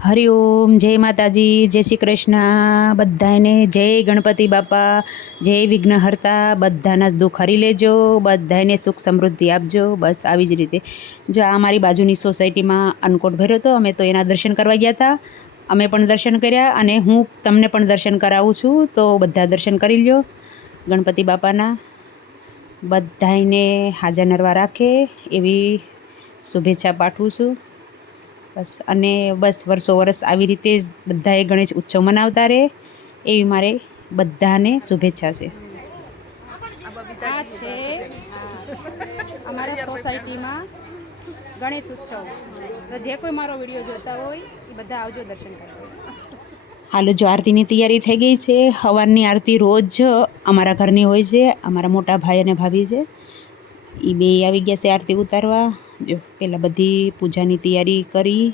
હરિઓમ, જય માતાજી, જય શ્રી કૃષ્ણ બધાને, જય ગણપતિ બાપા, જય વિઘ્નહર્તા. બધાના દુઃખ હરી લેજો, બધાને સુખ સમૃદ્ધિ આપજો. બસ આવી જ રીતે જો આ મારી બાજુની સોસાયટીમાં અન્નકોટ ભર્યો હતો, અમે તો એના દર્શન કરવા ગયા હતા. અમે પણ દર્શન કર્યા અને હું તમને પણ દર્શન કરાવું છું, તો બધા દર્શન કરી લ્યો ગણપતિ બાપાના. બધાને હાજર નરવા રાખે એવી શુભેચ્છા પાઠવું છું. બસ અને બસ વર્ષો વર્ષ આવી રીતે જ બધાએ ગણેશ ઉત્સવ મનાવતા રહે એવી મારે બધાને શુભેચ્છા છે. આ છે અમારા સોસાયટીમાં ગણેશ ઉત્સવ. તો જે કોઈ મારો વિડીયો જોતા હોય એ બધા આવજો દર્શન કરવા. હાલો, જો આરતીની તૈયારી થઈ ગઈ છે. સવારની આરતી રોજ અમારા ઘરની હોય છે. અમારા મોટા ભાઈ અને ભાભી છે, એ બે આવી ગયા છે આરતી ઉતારવા. જો પહેલાં બધી પૂજાની તૈયારી કરી,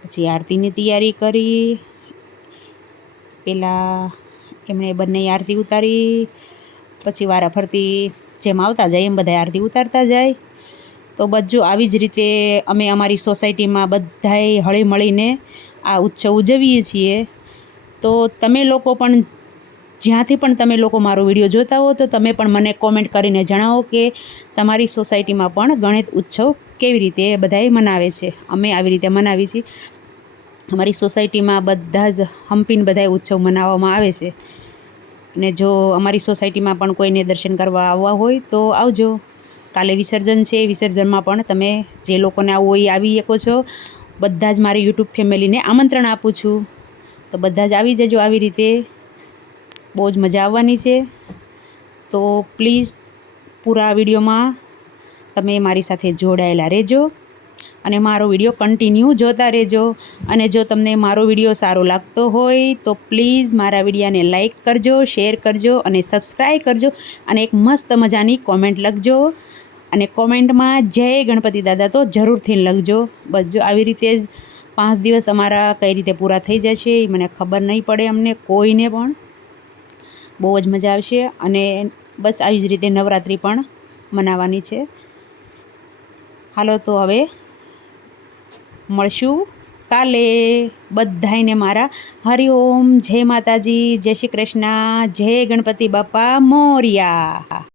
પછી આરતીની તૈયારી કરી. પહેલાં એમણે બંને આરતી ઉતારી, પછી વારા ફરતી જેમ આવતા જાય એમ બધા આરતી ઉતારતા જાય. તો બધું આવી જ રીતે અમે અમારી સોસાયટીમાં બધાએ હળી મળીને આ ઉત્સવ ઉજવીએ છીએ. તો તમે લોકો પણ જ્યાંથી પણ તમે લોકો મારો વિડીયો જોતા હો, તો તમે પણ મને કોમેન્ટ કરીને જણાવો કે તમારી સોસાયટીમાં પણ ગણેશ ઉત્સવ કેવી રીતે બધાએ મનાવે છે. અમે આવી રીતે મનાવી છીએ. અમારી સોસાયટીમાં બધા જ હંપીને બધા ઉત્સવ મનાવવામાં આવે છે. અને જો અમારી સોસાયટીમાં પણ કોઈને દર્શન કરવા આવવા હોય તો આવજો. કાલે વિસર્જન છે, વિસર્જનમાં પણ તમે જે લોકોને આવવું હોય આવી શકો છો. બધા જ મારી યુટ્યુબ ફેમિલીને આમંત્રણ આપું છું, તો બધા જ આવી જજો. આવી રીતે બહુ જ મજા આવવાની છે. તો પ્લીઝ પૂરા વિડીયોમાં તમે મારી સાથે જોડાયેલા રહેજો અને મારો વિડીયો કન્ટિન્યુ જોતા રહેજો. અને જો તમને મારો વિડીયો સારો લાગતો હોય તો પ્લીઝ મારા વિડીયાને લાઈક કરજો, શેર કરજો અને સબસ્ક્રાઈબ કરજો. અને એક મસ્ત મજાની કોમેન્ટ લખજો, અને કોમેન્ટમાં જય ગણપતિ દાદા તો જરૂરથી લખજો. બસ જો આવી રીતે જ 5 દિવસ અમારા કઈ રીતે પૂરા થઈ જશે એ મને ખબર નહીં પડે. અમને કોઈને પણ બહુ જ મજા આવશે. અને બસ આવી જ રીતે નવરાત્રિ પણ મનાવવાની છે. હાલો, તો હવે મળશું કાલે. બધાને મારા હરિઓમ, જય માતાજી, જય શ્રી કૃષ્ણ, જય ગણપતિ બાપા મોરિયા.